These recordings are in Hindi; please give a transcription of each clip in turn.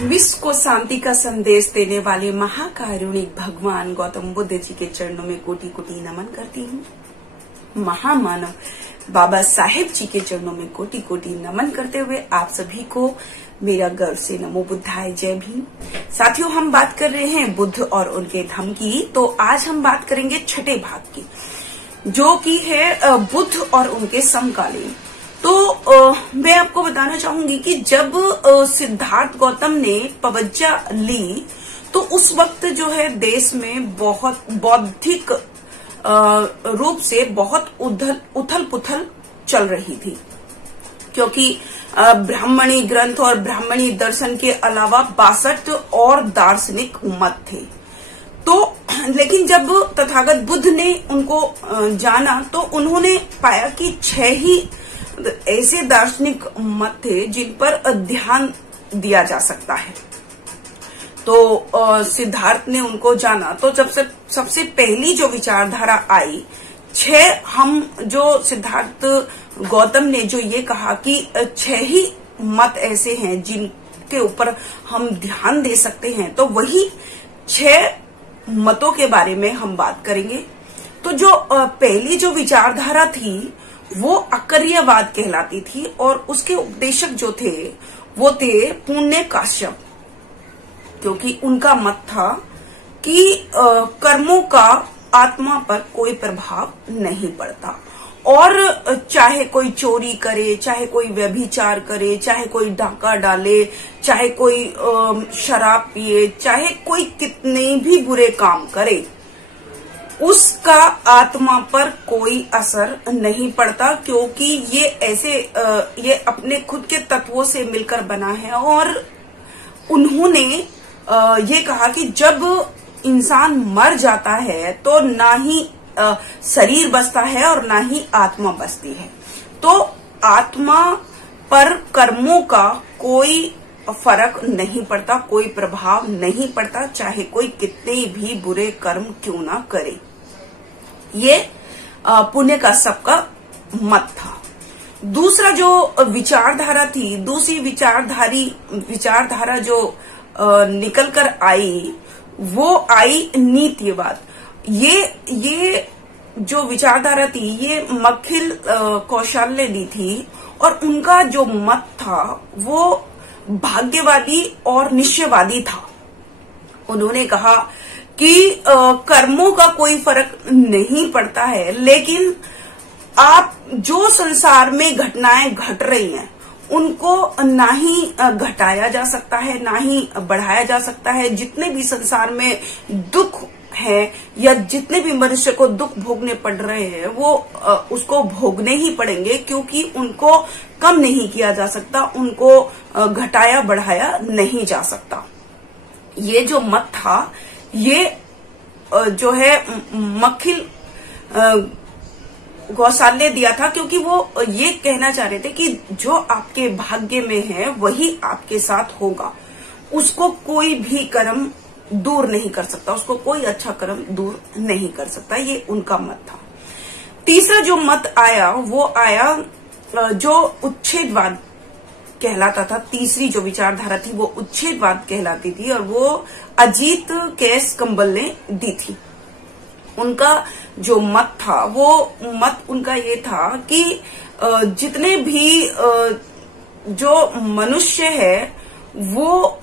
विश्व को शांति का संदेश देने वाले महाकारुणिक भगवान गौतम बुद्ध जी के चरणों में कोटि कोटि नमन करती हूँ। महामानव बाबा साहेब जी के चरणों में कोटि कोटि नमन करते हुए आप सभी को मेरा गर्व से नमो बुद्धाय जय भीम। साथियों, हम बात कर रहे हैं बुद्ध और उनके धम्म की। तो आज हम बात करेंगे छठे भाग की, जो कि है बुद्ध और उनके समकालीन। तो मैं आपको बताना चाहूंगी कि जब सिद्धार्थ गौतम ने पवज्जा ली तो उस वक्त जो है देश में बहुत बौद्धिक रूप से बहुत उथल पुथल चल रही थी, क्योंकि ब्राह्मणी ग्रंथ और ब्राह्मणी दर्शन के अलावा 62 और दार्शनिक मत थे। तो लेकिन जब तथागत बुद्ध ने उनको जाना तो उन्होंने पाया कि 6 ही ऐसे दार्शनिक मत थे जिन पर ध्यान दिया जा सकता है। तो सिद्धार्थ ने उनको जाना तो जब सबसे पहली जो विचारधारा आई, 6 हम जो सिद्धार्थ गौतम ने जो ये कहा कि 6 ही मत ऐसे हैं जिनके ऊपर हम ध्यान दे सकते हैं, तो वही 6 मतों के बारे में हम बात करेंगे। तो जो पहली जो विचारधारा थी वो अकर्यवाद कहलाती थी और उसके उपदेशक जो थे वो थे पुण्य काश्यप, क्योंकि उनका मत था कि कर्मों का आत्मा पर कोई प्रभाव नहीं पड़ता और चाहे कोई चोरी करे, चाहे कोई व्यभिचार करे, चाहे कोई डाका डाले, चाहे कोई शराब पिए, चाहे कोई कितने भी बुरे काम करे, उसका आत्मा पर कोई असर नहीं पड़ता, क्योंकि ये ऐसे ये अपने खुद के तत्वों से मिलकर बना है। और उन्होंने ये कहा कि जब इंसान मर जाता है तो ना ही शरीर बचता है और ना ही आत्मा बचती है। तो आत्मा पर कर्मों का कोई फर्क नहीं पड़ता, कोई प्रभाव नहीं पड़ता, चाहे कोई कितने भी बुरे कर्म क्यों ना करे। ये पुण्य का सबका मत था। दूसरा जो विचारधारा थी, दूसरी विचारधारा जो निकल कर आई वो आई नीतिवाद। ये जो विचारधारा थी ये मक्खिल कौशल्य दी थी और उनका जो मत था वो भाग्यवादी और निश्चयवादी था। उन्होंने कहा कि कर्मों का कोई फर्क नहीं पड़ता है, लेकिन आप जो संसार में घटनाएं घट रही हैं उनको ना ही घटाया जा सकता है ना ही बढ़ाया जा सकता है। जितने भी संसार में दुख है या जितने भी मनुष्य को दुख भोगने पड़ रहे हैं वो उसको भोगने ही पड़ेंगे, क्योंकि उनको कम नहीं किया जा सकता, उनको घटाया बढ़ाया नहीं जा सकता। ये जो मत था ये जो है मक्खिल कौशल्य दिया था, क्योंकि वो ये कहना चाह रहे थे कि जो आपके भाग्य में है वही आपके साथ होगा, उसको कोई भी कर्म दूर नहीं कर सकता, उसको कोई अच्छा कर्म दूर नहीं कर सकता। ये उनका मत था। तीसरा जो मत आया वो आया जो उच्छेदवाद कहलाता था। तीसरी जो विचारधारा थी वो उच्छेदवाद कहलाती थी और वो अजीत केस कंबल ने दी थी। उनका जो मत था वो मत उनका ये था कि जितने भी जो मनुष्य है वो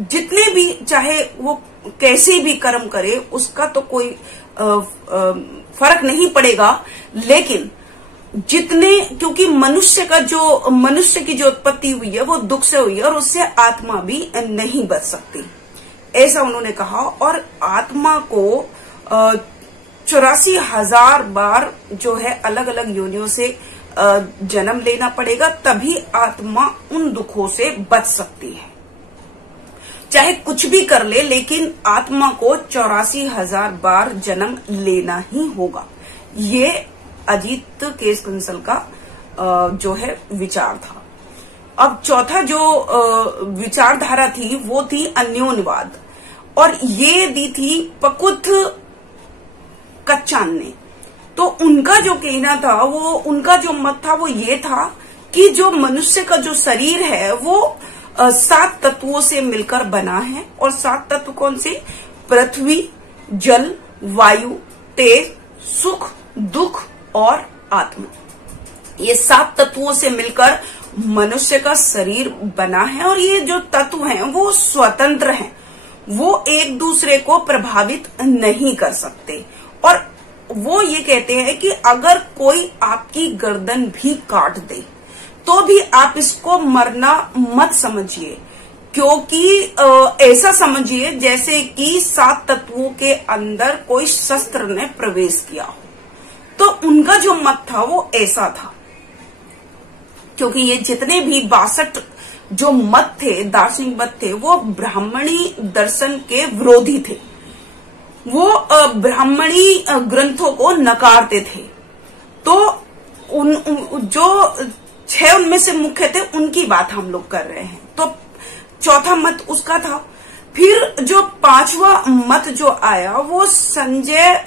जितने भी चाहे वो कैसे भी कर्म करे उसका तो कोई फर्क नहीं पड़ेगा, लेकिन क्योंकि मनुष्य की जो उत्पत्ति हुई है वो दुख से हुई है और उससे आत्मा भी नहीं बच सकती, ऐसा उन्होंने कहा। और आत्मा को 84,000 बार जो है अलग अलग योनियों से जन्म लेना पड़ेगा, तभी आत्मा उन दुखों से बच सकती है। चाहे कुछ भी कर ले, लेकिन आत्मा को 84,000 बार जन्म लेना ही होगा। ये अजीत केस कंसल का जो है विचार था। अब चौथा जो विचारधारा थी वो थी अन्योन्यवाद, और ये दी थी पकुथ कच्चान ने। तो उनका जो कहना था उनका जो मत था वो ये था कि जो मनुष्य का जो शरीर है वो 7 तत्वों से मिलकर बना है। और 7 तत्व कौन से? पृथ्वी, जल, वायु, तेज, सुख, दुख और आत्मा। ये 7 तत्वों से मिलकर मनुष्य का शरीर बना है। और ये जो तत्व हैं वो स्वतंत्र हैं, वो एक दूसरे को प्रभावित नहीं कर सकते। और वो ये कहते हैं कि अगर कोई आपकी गर्दन भी काट दे तो भी आप इसको मरना मत समझिए, क्योंकि ऐसा समझिए जैसे कि 7 तत्वों के अंदर कोई शस्त्र ने प्रवेश किया हो। तो उनका जो मत था वो ऐसा था, क्योंकि ये जितने भी 62 जो मत थे, दार्शनिक मत थे, वो ब्राह्मणी दर्शन के विरोधी थे। वो ब्राह्मणी ग्रंथों को नकारते थे। तो जो 6 उनमें से मुख्य थे उनकी बात हम लोग कर रहे हैं। तो चौथा मत उसका था। फिर जो 5वां मत जो आया वो संजय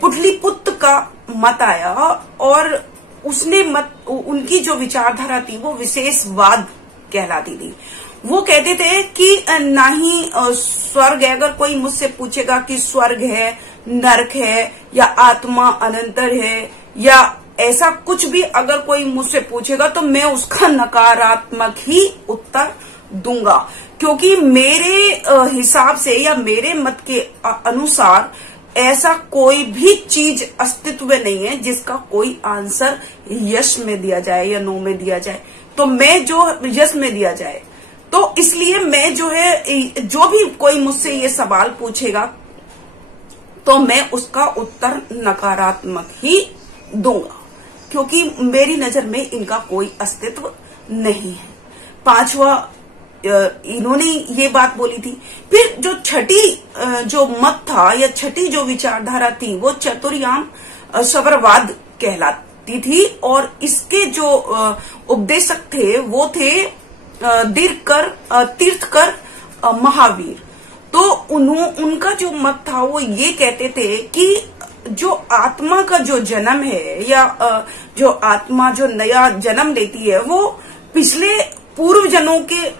पुटलीपुत्र का मत आया। और उसने उनकी जो विचारधारा थी वो विशेषवाद कहलाती थी। वो कहते थे कि ना ही स्वर्ग है, अगर कोई मुझसे पूछेगा कि स्वर्ग है, नरक है, या आत्मा अनंतर है, या ऐसा कुछ भी अगर कोई मुझसे पूछेगा तो मैं उसका नकारात्मक ही उत्तर दूंगा, क्योंकि मेरे हिसाब से या मेरे मत के अनुसार ऐसा कोई भी चीज अस्तित्व में नहीं है जिसका कोई आंसर यस में दिया जाए या नो में दिया जाए। तो मैं जो यस में दिया जाए, तो इसलिए मैं जो है, जो भी कोई मुझसे ये सवाल पूछेगा तो मैं उसका उत्तर नकारात्मक ही दूंगा, क्योंकि मेरी नजर में इनका कोई अस्तित्व नहीं है। 5वां इन्होंने ये बात बोली थी। फिर जो 6ठी जो मत था या 6ठी जो विचारधारा थी वो चतुर्याम सवरवाद कहलाती थी। और इसके जो उपदेशक थे वो थे तीर्थकर महावीर। तो उनका जो मत था वो ये कहते थे कि जो आत्मा का जो जन्म है या जो आत्मा जो नया जन्म लेती है वो पिछले पूर्व जनों के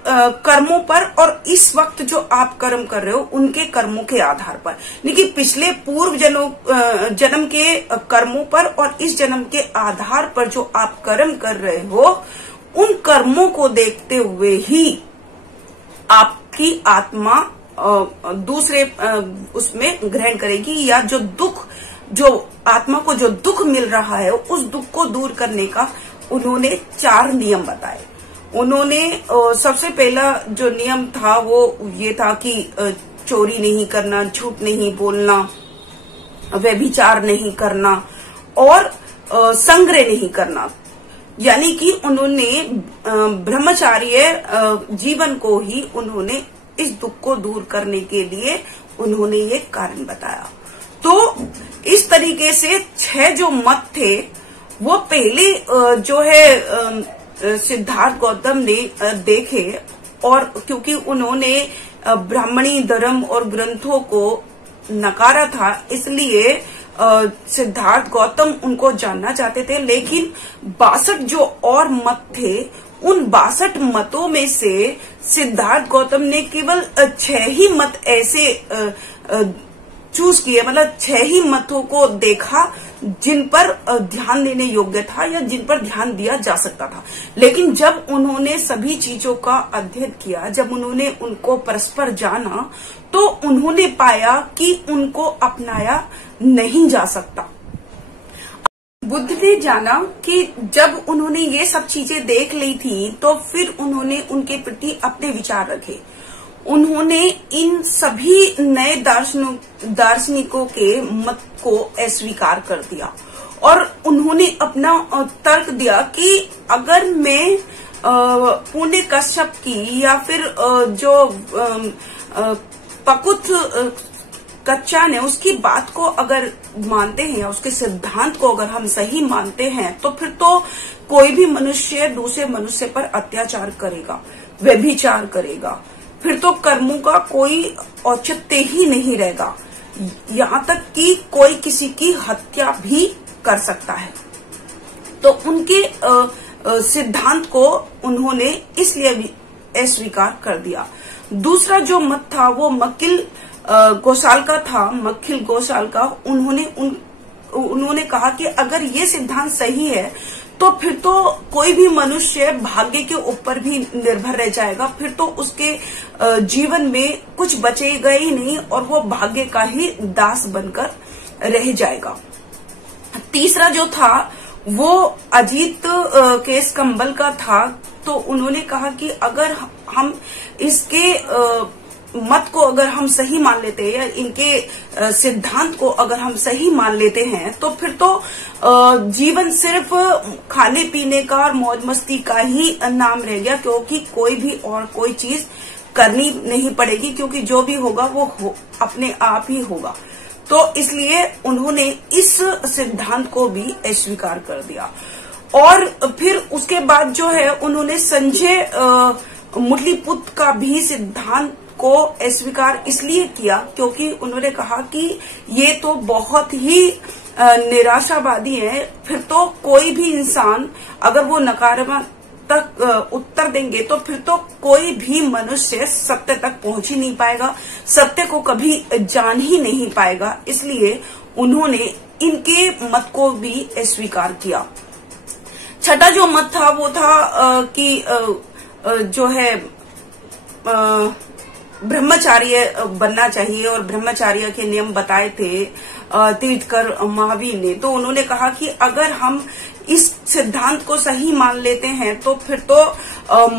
कर्मों पर और इस वक्त जो आप कर्म कर रहे हो उनके कर्मों के आधार पर, लेकिन पिछले पूर्व जन्म के कर्मों पर और इस जन्म के आधार पर जो आप कर्म कर रहे हो उन कर्मों को देखते हुए ही आपकी आत्मा दूसरे उसमें ग्रहण करेगी, या जो दुख, जो आत्मा को जो दुख मिल रहा है उस दुख को दूर करने का उन्होंने 4 नियम बताए। उन्होंने सबसे पहला जो नियम था वो ये था कि चोरी नहीं करना, झूठ नहीं बोलना, व्यभिचार नहीं करना और संग्रह नहीं करना। यानी कि उन्होंने ब्रह्मचार्य जीवन को ही उन्होंने इस दुख को दूर करने के लिए उन्होंने ये कारण बताया। तो इस तरीके से 6 जो मत थे वो पहले जो है सिद्धार्थ गौतम ने देखे, और क्योंकि उन्होंने ब्राह्मणी धर्म और ग्रंथों को नकारा था इसलिए सिद्धार्थ गौतम उनको जानना चाहते थे। लेकिन 62 जो और मत थे उन 62 मतों में से सिद्धार्थ गौतम ने केवल 6 ही मत ऐसे चूज किए, मतलब 6 ही मतों को देखा जिन पर ध्यान देने योग्य था या जिन पर ध्यान दिया जा सकता था। लेकिन जब उन्होंने सभी चीजों का अध्ययन किया, जब उन्होंने उनको परस्पर जाना, तो उन्होंने पाया कि उनको अपनाया नहीं जा सकता। बुद्ध ने जाना कि जब उन्होंने ये सब चीजें देख ली थी तो फिर उन्होंने उनके प्रति अपने विचार रखे। उन्होंने इन सभी नए दार्शनिकों के मत को अस्वीकार कर दिया और उन्होंने अपना तर्क दिया कि अगर मैं पुण्य कश्यप की या फिर जो पकुत कच्चान है उसकी बात को अगर मानते हैं या उसके सिद्धांत को अगर हम सही मानते हैं तो फिर तो कोई भी मनुष्य दूसरे मनुष्य पर अत्याचार करेगा, व्यभिचार करेगा, फिर तो कर्मों का कोई औचित्य ही नहीं रहेगा, यहाँ तक कि कोई किसी की हत्या भी कर सकता है। तो उनके सिद्धांत को उन्होंने इसलिए अस्वीकार कर दिया। दूसरा जो मत था वो मक्खिल गोसाल्का था, मक्खिल गोसाल्का। उन्होंने कहा कि अगर ये सिद्धांत सही है तो फिर तो कोई भी मनुष्य भाग्य के ऊपर भी निर्भर रह जाएगा, फिर तो उसके जीवन में कुछ बचेगा ही नहीं और वो भाग्य का ही दास बनकर रह जाएगा। तीसरा जो था वो अजीत केस कंबल का था। तो उन्होंने कहा कि अगर हम इसके मत को अगर हम सही मान लेते हैं या इनके सिद्धांत को अगर हम सही मान लेते हैं तो फिर तो जीवन सिर्फ खाने पीने का और मौज मस्ती का ही नाम रह गया, क्योंकि कोई भी और कोई चीज करनी नहीं पड़ेगी, क्योंकि जो भी होगा वो अपने आप ही होगा। तो इसलिए उन्होंने इस सिद्धांत को भी अस्वीकार कर दिया। और फिर उसके बाद जो है उन्होंने संजय मुरलीपुत्र का भी सिद्धांत को अस्वीकार इसलिए किया क्योंकि उन्होंने कहा कि ये तो बहुत ही निराशावादी है, फिर तो कोई भी इंसान अगर वो नकारात्मक उत्तर देंगे तो फिर तो कोई भी मनुष्य सत्य तक पहुंच ही नहीं पाएगा, सत्य को कभी जान ही नहीं पाएगा। इसलिए उन्होंने इनके मत को भी अस्वीकार किया। छठा जो मत था वो था कि जो है ब्रह्मचार्य बनना चाहिए और ब्रह्मचार्य के नियम बताए थे तीर्थकर महावीर ने। तो उन्होंने कहा कि अगर हम इस सिद्धांत को सही मान लेते हैं तो फिर तो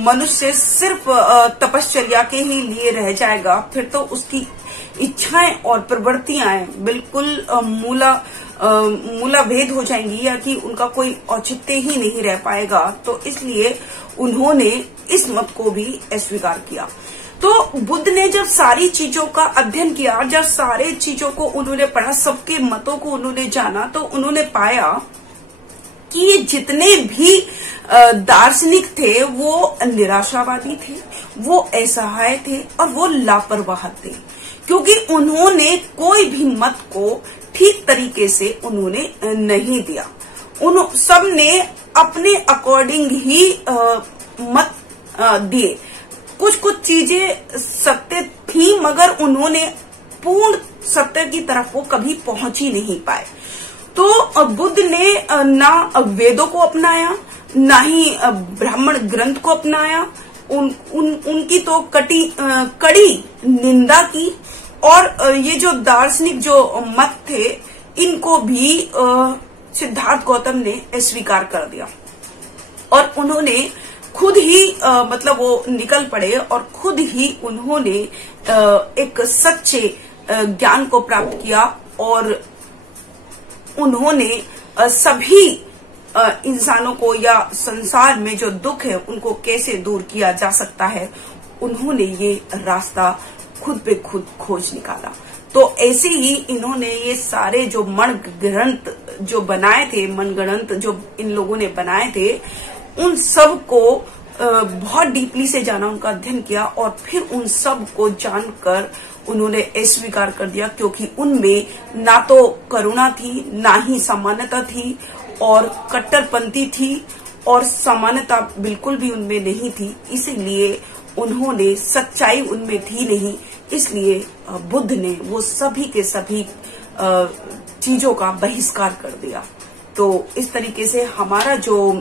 मनुष्य सिर्फ तपश्चर्या के ही लिए रह जाएगा, फिर तो उसकी इच्छाएं और प्रवृत्तियां बिल्कुल मूला भेद हो जाएंगी या कि उनका कोई औचित्य ही नहीं रह पाएगा। तो इसलिए उन्होंने इस मत को भी अस्वीकार किया। तो बुद्ध ने जब सारी चीजों का अध्ययन किया, जब सारे चीजों को उन्होंने पढ़ा, सबके मतों को उन्होंने जाना, तो उन्होंने पाया कि ये जितने भी दार्शनिक थे वो निराशावादी थे, वो असहाय थे और वो लापरवाह थे, क्योंकि उन्होंने कोई भी मत को ठीक तरीके से उन्होंने नहीं दिया। सब ने अपने अकॉर्डिंग ही मत दिए। कुछ कुछ चीजें सत्य थी मगर उन्होंने पूर्ण सत्य की तरफ वो कभी पहुंच ही नहीं पाए। तो बुद्ध ने ना वेदों को अपनाया, ना ही ब्राह्मण ग्रंथ को अपनाया, उनकी तो कड़ी निंदा की। और ये जो दार्शनिक जो मत थे इनको भी सिद्धार्थ गौतम ने अस्वीकार कर दिया और उन्होंने खुद ही मतलब वो निकल पड़े और खुद ही उन्होंने एक सच्चे ज्ञान को प्राप्त किया और उन्होंने सभी इंसानों को या संसार में जो दुख है उनको कैसे दूर किया जा सकता है, उन्होंने ये रास्ता खुद पे खुद खोज निकाला। तो ऐसे ही इन्होंने ये सारे जो मन ग्रंथ जो बनाए थे, मनगढ़ंत जो इन लोगों ने बनाए थे, उन सब को बहुत डीपली से जाना, उनका अध्ययन किया और फिर उन सब को जानकर उन्होंने अस्वीकार कर दिया, क्योंकि उनमें ना तो करुणा थी, ना ही सामान्यता थी और कट्टरपंथी थी और सामान्यता बिल्कुल भी उनमें नहीं थी। इसीलिए उन्होंने सच्चाई उनमें थी नहीं, इसलिए बुद्ध ने वो सभी के सभी चीजों का बहिष्कार कर दिया। तो इस तरीके से हमारा जो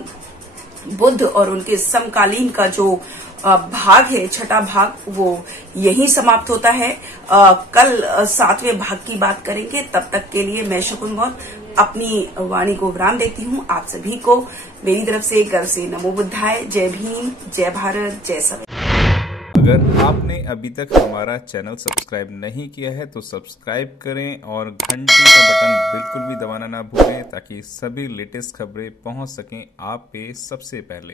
बुद्ध और उनके समकालीन का जो भाग है, छठा भाग, वो यही समाप्त होता है। कल 7वें भाग की बात करेंगे। तब तक के लिए मैं शकुन गौर अपनी वाणी को विराम देती हूँ। आप सभी को मेरी तरफ से गर्व से नमो बुद्धाय, जय भीम, जय भारत, जय सवै। अगर आपने अभी तक हमारा चैनल सब्सक्राइब नहीं किया है तो सब्सक्राइब करें और घंटी का बटन बिल्कुल भी दबाना ना भूलें, ताकि सभी लेटेस्ट खबरें पहुंच सकें आप पे सबसे पहले।